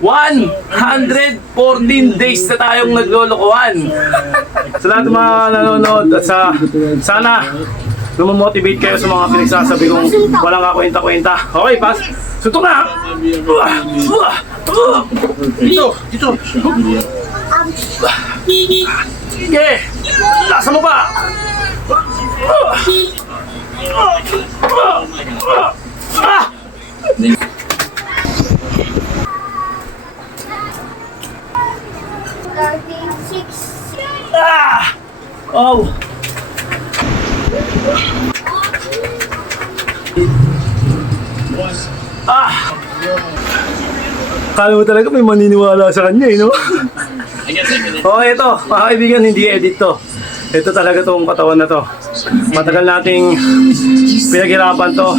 114 days na tayong naglolokohan. Sa lahat ng mga nanonood at sana lumomotivate kayo sa mga pinagsasabi kong walang kakwenta-kwenta. Okay, pas. Suntok na! Dito! Sige! Lasa mo pa! Oh! Kala mo talaga may maniniwala sa kanya no? Okay, ito, mga kaibigan, hindi edit to. Ito talaga tong katawan na to. Matagal nating pinaghirapan to.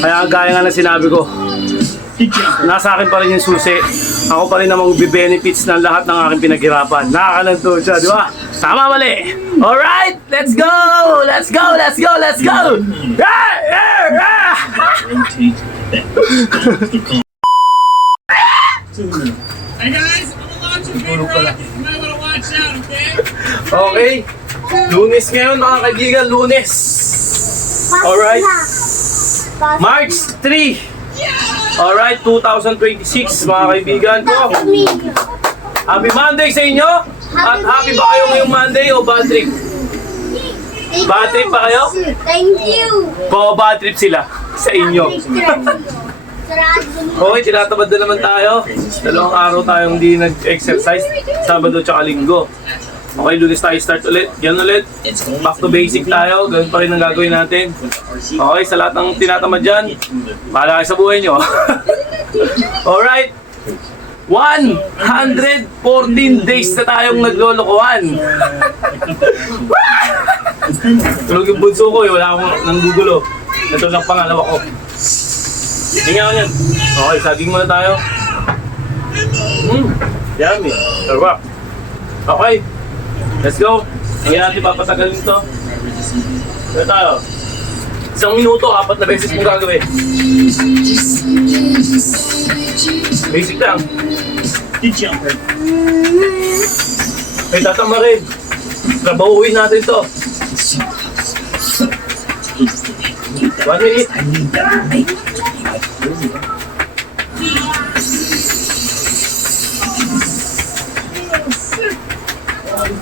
Kaya gaya nga na sinabi ko, nasa akin pa rin yung susi. Ako pa rin namang benefits ng lahat ng aking pinaghirapan. Nakakalento siya, di ba? Tama, mali! Alright! Let's go! Let's go! Let's go! Let's go! Hey guys, I'm gonna launch a big rocket. You might wanna watch out, okay? Okay. Lunes ngayon, mga kaibigan. Lunes. Alright. March 3. Alright, 2026, mga kaibigan ko. Happy Monday sa inyo. At happy ba kayo ngayong Monday o bad trip? Bad trip ba kayo? Thank you. Bad trip sila sa inyo. Okay, tinatamad na naman tayo. 2 araw tayong di nag-exercise. Sabado tsaka Linggo. Okay, Lunes tayo start ulit. Yan ulit. Back to basic tayo. Ganun pa rin ang gagawin natin. Okay, sa lahat ng tinatamad dyan, bahala kayo sa buhay nyo. Alright. 114 days na tayong naglolokohan. Tulog yung bunso ko eh. Wala akong nanggugulo. Ito lang pangalawa ko. Tingnan ko yan. Okay, saging muna tayo. Yummy. Sarap. Okay. Let's go. Hindi natin papatagalin ito. Ito tayo. 1 minuto, 4 na beses mong gagawin. Basic lang. May tatama rin. Trabahuin natin ito. 1 minute.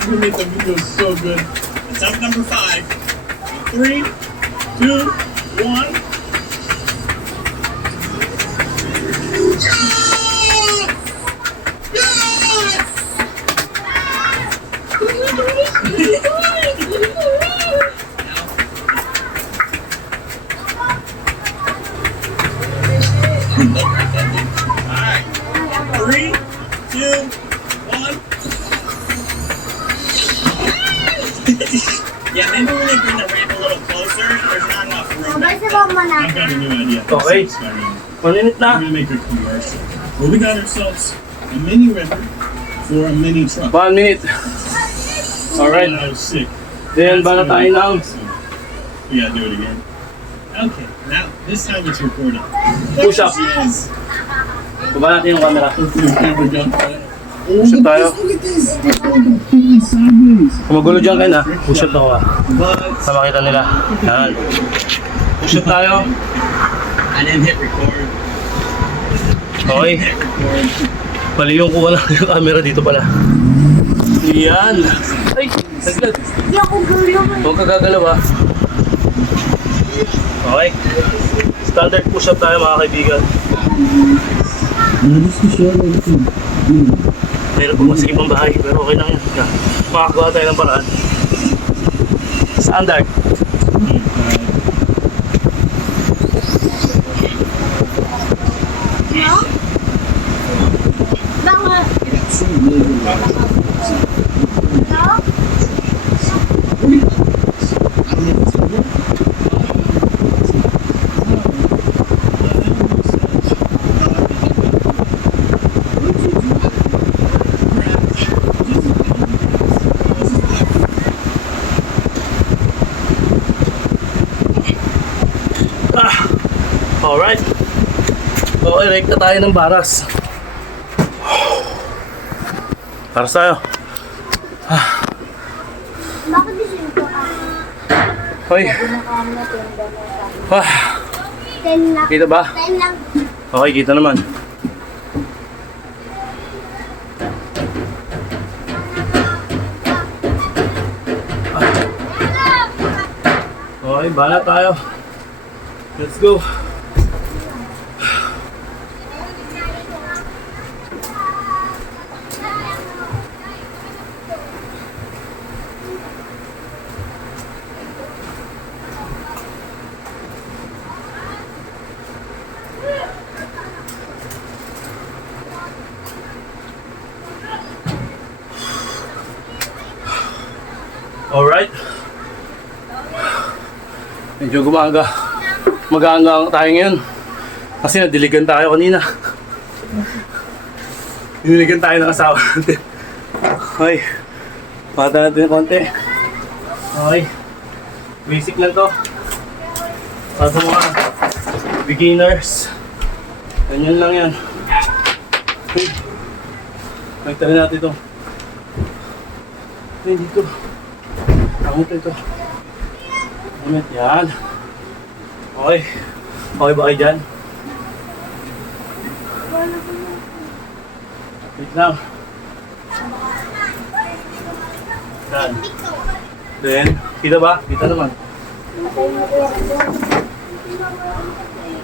You made the video so good. Attempt number 5. 3, 2, 1. Alright. 3, 2, 1. Yeah, maybe when they bring the ramp a little closer, there's not enough room. I've got a new idea. Okay. 1 minute na. We're gonna make a commercial. Well, we got ourselves a mini river for a mini truck. 1 minute. Alright. I was sick. Then, bala tayo now. We gotta do it again. Okay, now this time it's recording. Push up. Yes. Baba natin yung camera. Hopefully the camera got that. Push up tayo. Look at this. It's going completely sideways. Kung magulo dyan kayo na, push up ako But sa makita nila. Yan. Push up tayo. I didn't hit record. Okay. Hit record. Mali yung kuha na yung camera dito pala. Yan. Ay, saglat. Hindi ako gulo. Huwag ka gagalaw ha. Okay. Standard push up tayo mga kaibigan. Mayroon po masigip ang bahay, pero okay lang yan. Makakakuha tayo ng paraan. Standard. No? Bakit? No? Alright. Okay, rekta tayo ng baras. Para sa'yo. Bakit dito ka? Hoy. Ah, 10 lang. kita ba? 10 lang. Okay, kita naman. Okay, bala tayo. Let's go. Alright. Medyo gumaga. Mag-aanga tayo ngayon. Kasi nadiligan tayo kanina. Diniligan tayo ng asawa natin. Okay. Pata natin ng konti. Okay. Basic lang to. Para sa mga beginners. Ganyan lang yan. Okay. Nagtala natin ito. Okay, dito. Kamot ito. Kamot yan. Okay. Okay ba kayo dyan? Wait lang. Yan. Then, kita ba? Kita naman.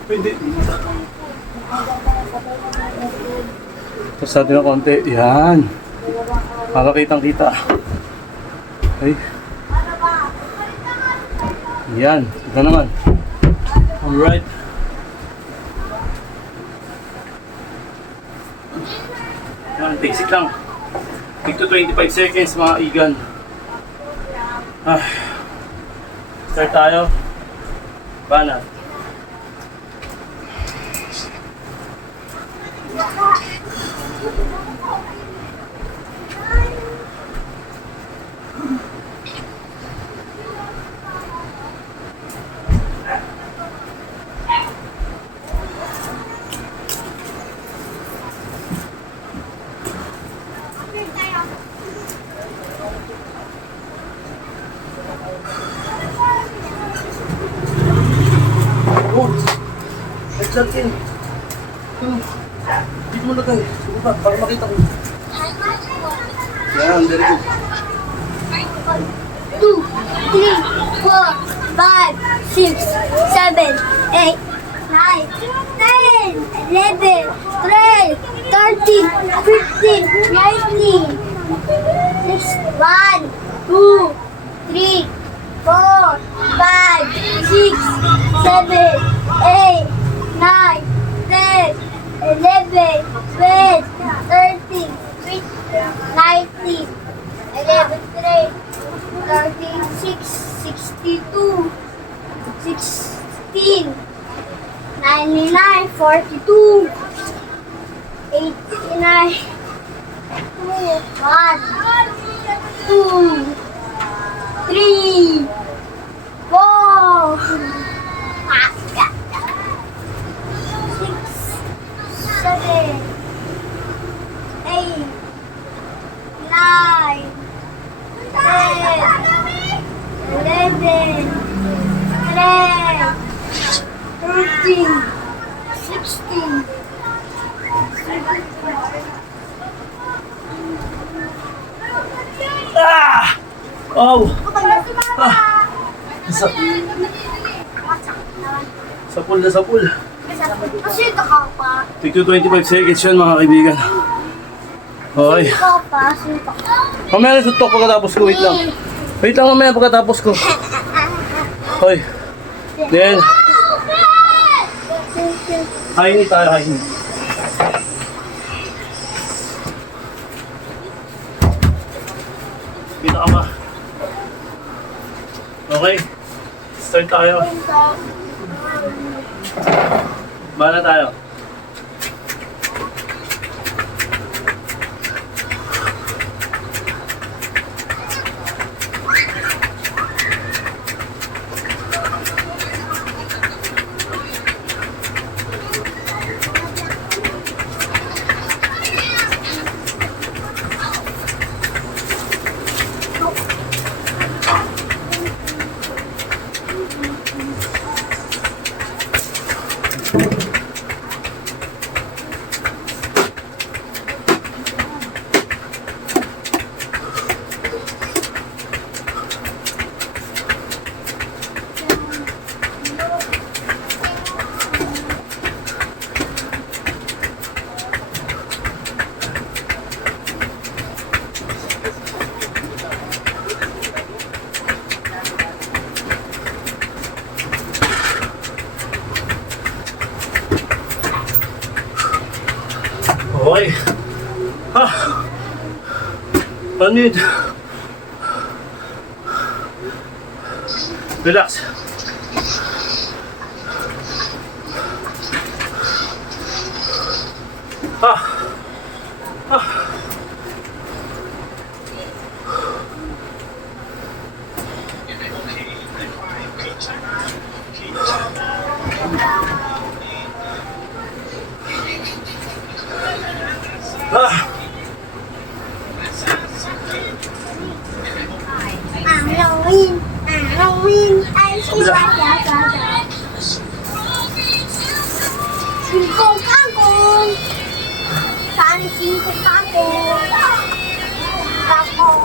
Pwede. Tapos natin ng konti. Yan. Para kitang kita. Okay. Yan. Ito naman. Alright. Yan. Basic lang. Take to 25 seconds mga igan. Start tayo. Banat. Oh, nag-vlog in. Dito mo lagay. Suba, para makita ko. Yan, very good. 2, 3, 4, 5, 6, 7, 8, 9, 10, 11, 12, 13, 15, 19, 1, 2, 3, 4, 5, 6, 7, 8, 9, 10, 11, 12, 13, 15, 19, 11, 13, 36, 62, 16, 99, 42, 89, 1, 2, 3, 4, 6, 7, 8, 9, 10, 11, 12, 13, 16, Ah! Oh! Sa, sapul na sapul. Kasi ito ka pa. Take to 25 seconds yun mga kaibigan. Okay. Ito ka pa. Ito ka. Mamaya na sutok pagkatapos ko. Wait lang. Wait lang mamaya pagkatapos ko. Hoy. Then, hainit tayo, hainit. Kita ka ba? Okay. Start tayo. Bala tayo. Ah! 1 minute. Relax. Ah! Ah! Ah! Halloween, ay siya. Singkong kangkong. Saan singkong kangkong? Kangkong.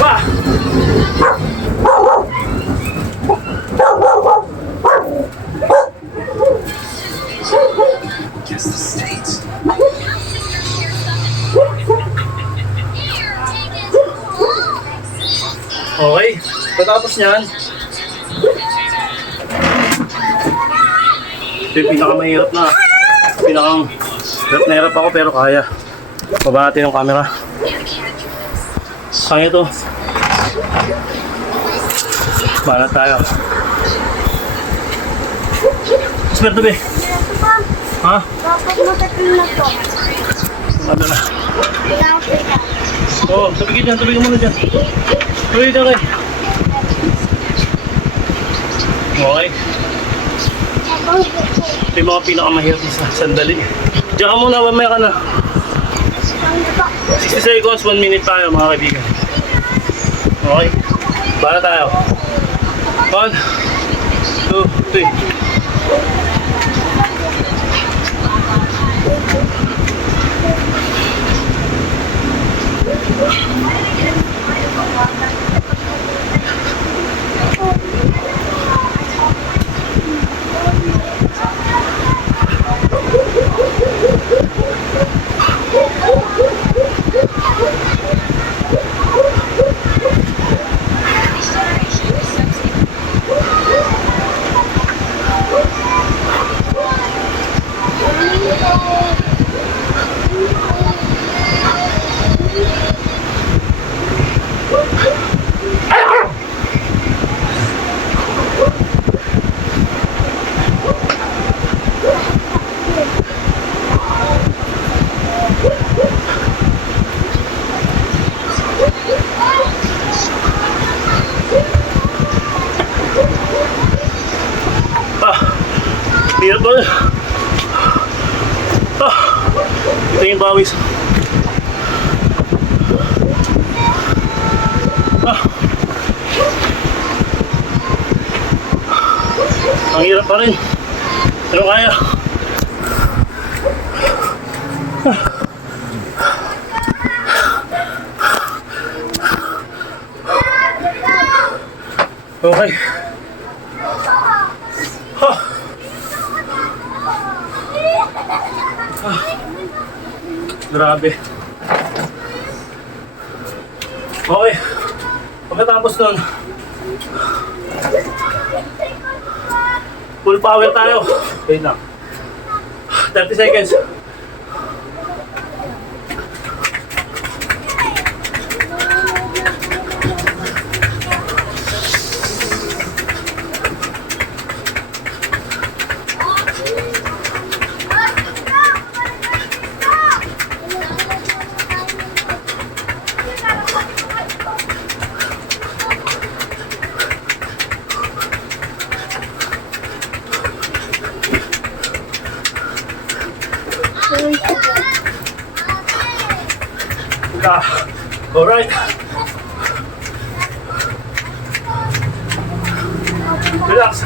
Ah! Guess the states. Okay. Patapos niyan, ito yung pinakamahirap na. Hirap na hirap ako pero kaya. Baba natin yung camera. Kaya ito. Balat tayo. Swerte be. Ito pa. Ha? Dapat matagal na to. Ano na? Dapat ka. Oo, tubigin dyan. Tubigin muna dyan. Tubigin dyan kayo. Okay. Ito yung mga pinakamahirap na sandali. Diyan ka muna, mamaya ka na. 60 seconds, 1 minute tayo mga kaibigan. Okay. Bala tayo. 1, 2, 3. Hirap ba? Ito yung bawis. Ang hirap pa rin. Pero kaya. Okay. Grabe. Okay. Pagkatapos nun, full power tayo. Wait lang. 30 seconds. All right. Relax.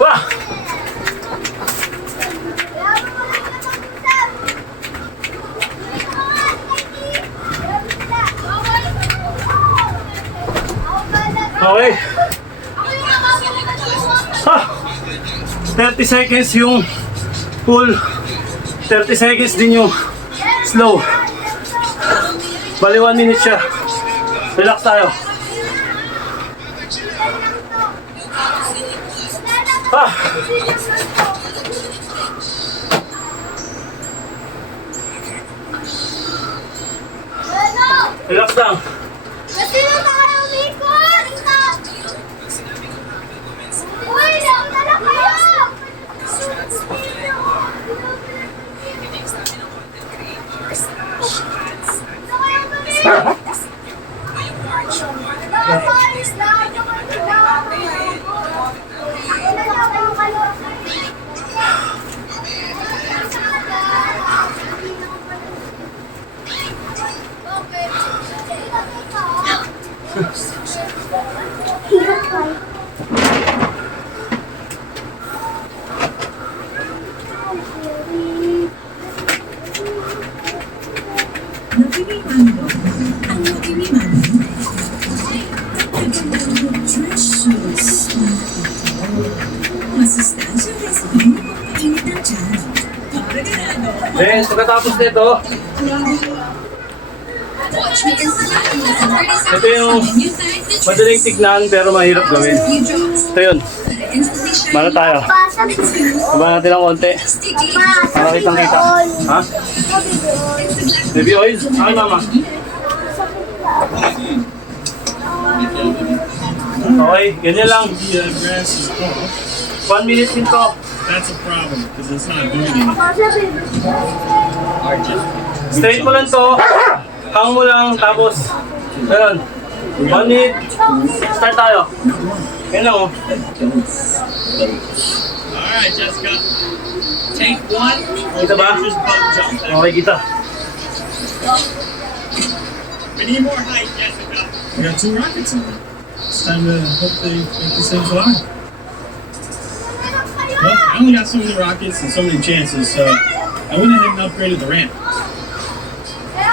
Wah! Okay. 30 seconds yung full, 30 seconds din yung slow. Bali 1 minute siya. Relax tayo. Ah! Relax lang. Kasi na tayo umikot! Uy, nauna na kayo! Nagkimimano ang nagkimimano. Treasures. Masustansya recipe na pampainit ng tiyan. Para ganado. Then, pagkatapos nito, Watch me instantly in less than 30 seconds. ito yung New science that madaling tignan pero mahirap gawin. you drops. Ito yun. Instantly shine. Mano tayo. Baba natin ng konti. Sticky. Para kitang kita. Ha? Baby oil? Ay, mama. Okay, ganyan lang. The grass is off. 1 minute din to. That's a problem because it's not doing anything. Straight mo lang to. Hang mo lang, tapos ganun. 1 minute. Start tayo. Yan lang oh. Alright, Jessica. Take one. Kita ba? Just bump jump. Okay, kita. We need more height, Jessica. We got 2 rockets on it. It's time to hope they make this thing fly. Well, I only got so many rockets and so many chances, so I went ahead and upgraded the ramp.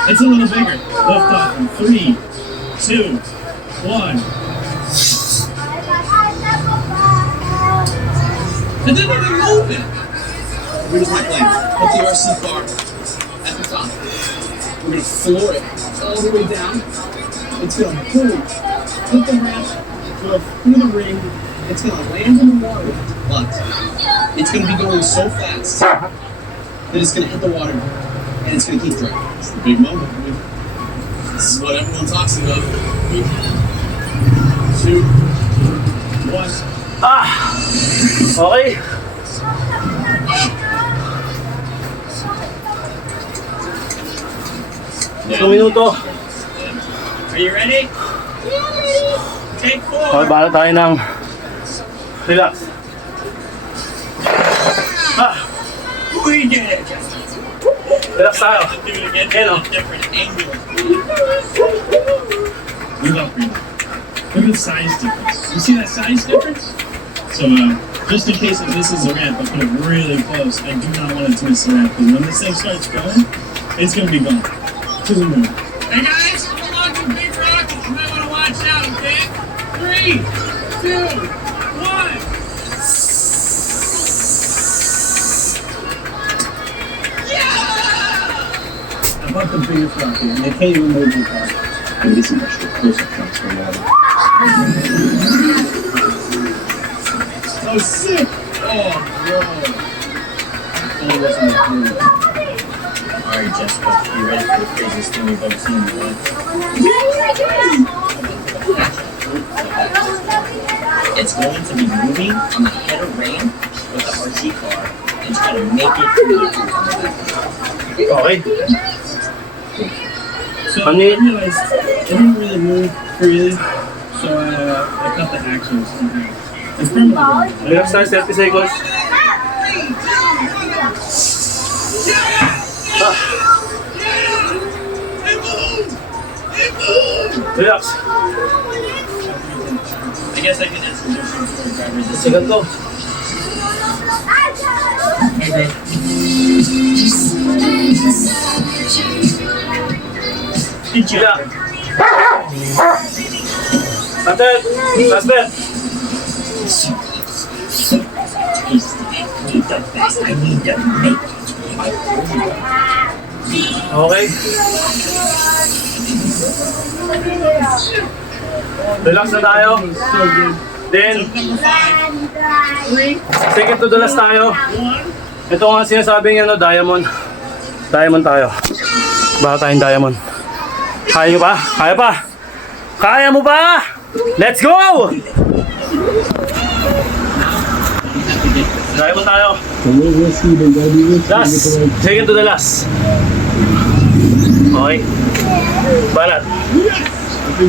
It's a little bigger. Lift off in 3, 2, 1. And then we're moving. Here's my plan. Put the RC car at the top. We're gonna floor it all the way down. It's gonna pull, hit the ramp, go through the ring. It's gonna land in the water, but it's gonna be going so fast that it's gonna hit the water and it's gonna keep driving. It's the big moment. This is what everyone talks about. 2, 1. Ah! Okay. Yeah. 2 minuto. Are you ready? Take 4. Okay, bahala tayo ng relax. Ah! We did it. Relax tayo. Let's do it again. Hello. At a different angle. We love green. Look at the size difference. You see that size difference? So, just in case if this is a ramp, I put it really close. I do not want it to miss the ramp because when this thing starts going, it's going to be gone. To the moon. Hey guys, hold on to big rockets. You might want to watch out, okay? 3, 2, 1. I bought the biggest rocket, and they can't even move the car. And this is actually close-up shots for water. Oh, sick! Oh, bro. Only wasn't that cool. Alright, Jessica, you ready for the craziest thing we've ever seen in your life? It's going to be moving on the header rain with the RC car. It's going to make it through the Okay. So I realized it didn't really move freely, so I cut the axles in half. It's permanently. Relax tayo, 30 seconds. Ah! Relax. I guess I can answer this for the driver. This Second go. Good job. Ate, last bet. I need to make Okay. Relax na tayo. Then, second to the last tayo. Ito nga sinasabing ano, diamond. Diamond tayo. Baka tayong diamond. Kaya nyo pa? Kaya pa? Kaya mo pa? Let's go! Diamond tayo. Last. Second to the last. Okay. Balat.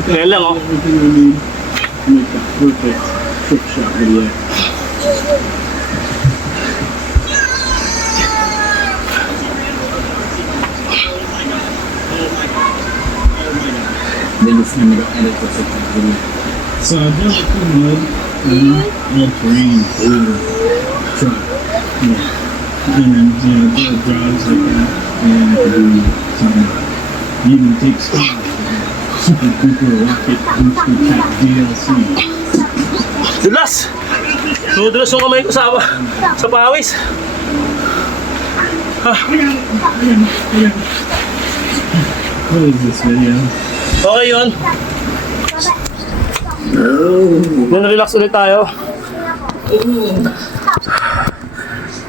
Ngayon lang, oh. Everything we need to make the perfect trick shot video. Then it's time to go edit the TikTok video. So I've done like the mud terrain truck. Yeah. And then, do drives like that. And do some, even take spots. Super duper rocket booster pack DLC. Dulas! Dulas yung kamay ko sa pawis. What is this video? Okay yun. Then relax ulit tayo.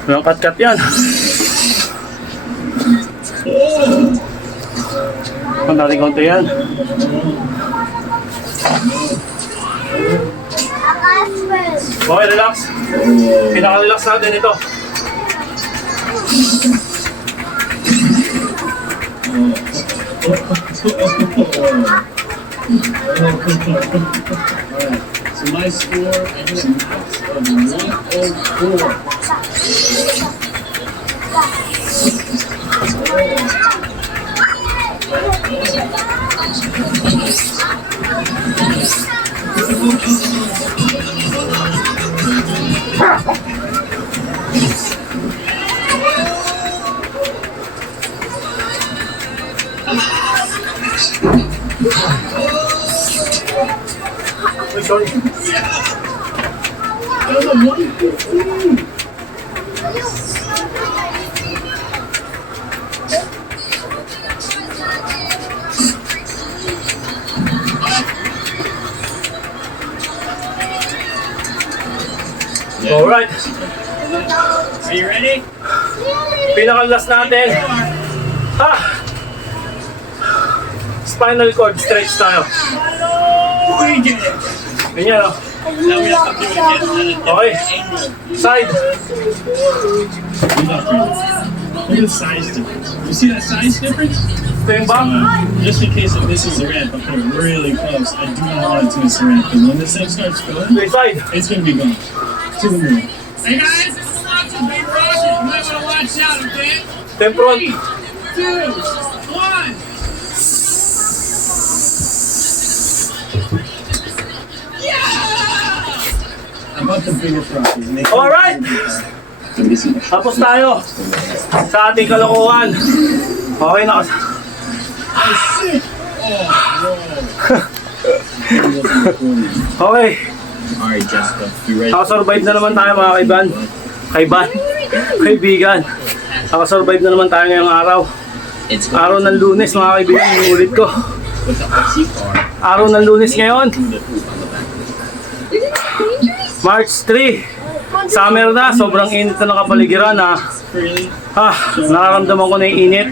Walang cut-cut yan. Konti-konti yan. Okay, relax. Pinaka-relax natin ito. Alright, so my score, I hit a max of 104. Uy, sorry. That was a 115. Alright. Are you ready? Pinaka-last natin. Spinal cord stretch tayo. We did it. Ganyan, oh. Now we have to do it again at a different Okay. angle. Side. Look at the size difference. You see that size difference? Ito yung back. Just in case if this is a ramp, I'll put it really close. I do not want it to miss the ramp because when this thing starts going, Ito yung side. it's gonna be gone to the moon. Hey guys, this is watching Big Rocket. You might want to watch out, okay? Ito yung front. 2, 1. How about the bigger frosties? Make it Alright. Tapos tayo sa ating kalokohan. Okay na. Okay. Alright, Jessica, you ready? Nakasurvive na naman tayo mga kaibigan. Nakasurvive na naman tayo ngayong araw. It's Araw ng Lunes mga kaibigan, inuulit ko. with the RC car. Araw ng Lunes ngayon, Do the poop on the back. March 3. Summer na, sobrang init na ng kapaligiran ha. Really? Nararamdaman ko na yung init.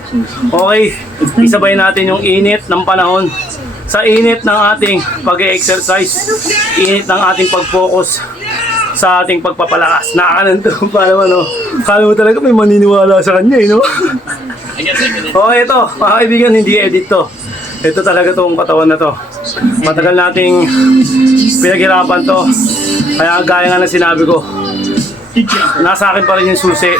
Okay, isabay natin yung init ng panahon sa init ng ating pag-exercise, init ng ating pag-focus sa ating pagpapalakas. Nakakananto pa naman, no? Kala mo talaga may maniniwala sa kanya, no? I guess I can. Okay, ito, mga kaibigan, hindi edit to. Ito talaga tong katawan na to. Matagal nating pinaghirapan to. Kaya gaya nga na sinabi ko, nasa akin pa rin yung susi.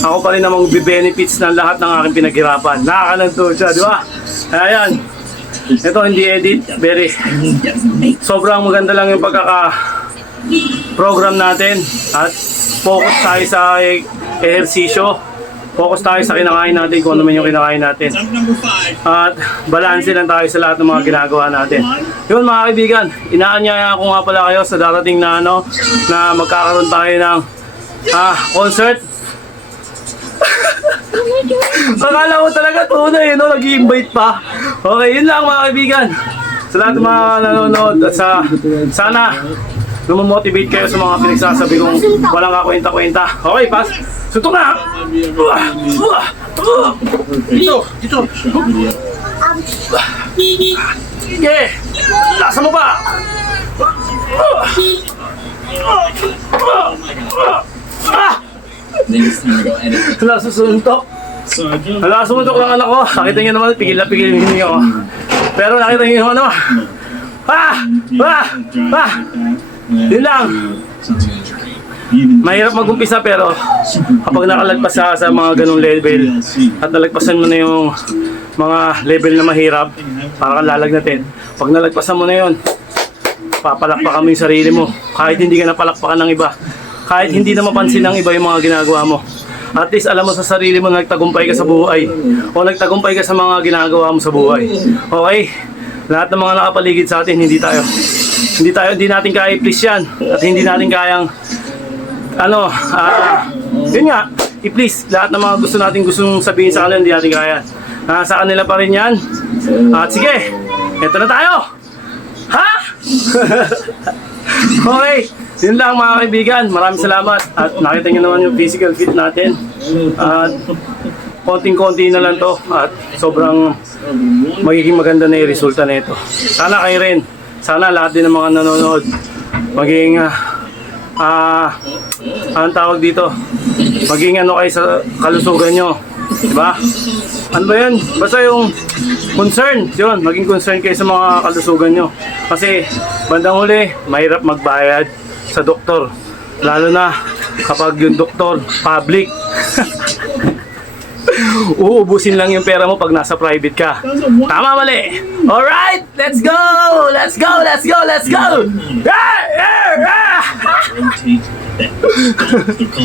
Ako pa rin namang benefits ng lahat ng aking pinaghirapan. Nakakananto siya, di ba? Kaya yan. Ito hindi edit, very sobrang maganda lang yung pagkaka-program natin at focus tayo sa ehersisyo, focus tayo sa kinakain natin kung ano man yung kinakain natin I'm number 5. at balanse lang tayo sa lahat ng mga ginagawa natin. Yun mga kaibigan, inaanyaya ko nga pala kayo sa darating na na magkakaroon tayo ng concert. Akala mo talaga tunay, no? Nag-i-invite pa. Okay, yun lang mga kaibigan. Sa lahat ng mga nanonood at sana lumomotivate kayo sa mga pinagsasabi kong walang kakwenta-kwenta. Okay, pas. Suntok na! Dito! Sige! Lasa mo pa! Then it's time to go edit. Nasusuntok! So I do. Nasusuntok lang anak ko. Nakita niyo naman, pigil na pigil yung hininga ko. Pero nakita niyo yung ano. Yun lang. Mahirap mag-umpisa pero kapag nakalagpas ka sa mga ganong level at nalagpasan mo na yung mga level na mahirap, para kang lalagnatin. Pag nalagpasan mo na yun, papalakpakan mo yung sarili mo. Kahit hindi ka napalakpakan ng iba. Kahit hindi na mapansin ng iba yung mga ginagawa mo. At least alam mo sa sarili mo na nagtagumpay ka sa buhay. O nagtagumpay ka sa mga ginagawa mo sa buhay. Okay? Lahat ng mga nakapaligid sa atin, hindi natin kaya i-please yan. At hindi natin kayang yun nga, i-please lahat ng mga gustong sabihin sa kanila, hindi natin kaya. Sa kanila pa rin yan. At sige, eto na tayo! Ha? Okay, yun lang mga kaibigan. Maraming salamat. At nakita nyo naman yung physical fit natin. At konting-konti na lang to. At sobrang magiging maganda na yung resulta na ito. Sana kayo rin. Sana lahat din ng mga nanonood maging anong tawag dito, maging ano kayo sa kalusugan nyo, diba? Ano ba yun? Basta yung concern, yun, maging concern kayo sa mga kalusugan nyo. Kasi bandang huli, mahirap magbayad sa doktor, lalo na kapag yung doktor public. Uubusin lang yung pera mo pag nasa private ka. Tama, mali? Alright, let's go! Let's go! Let's go! Let's go! Rotate that.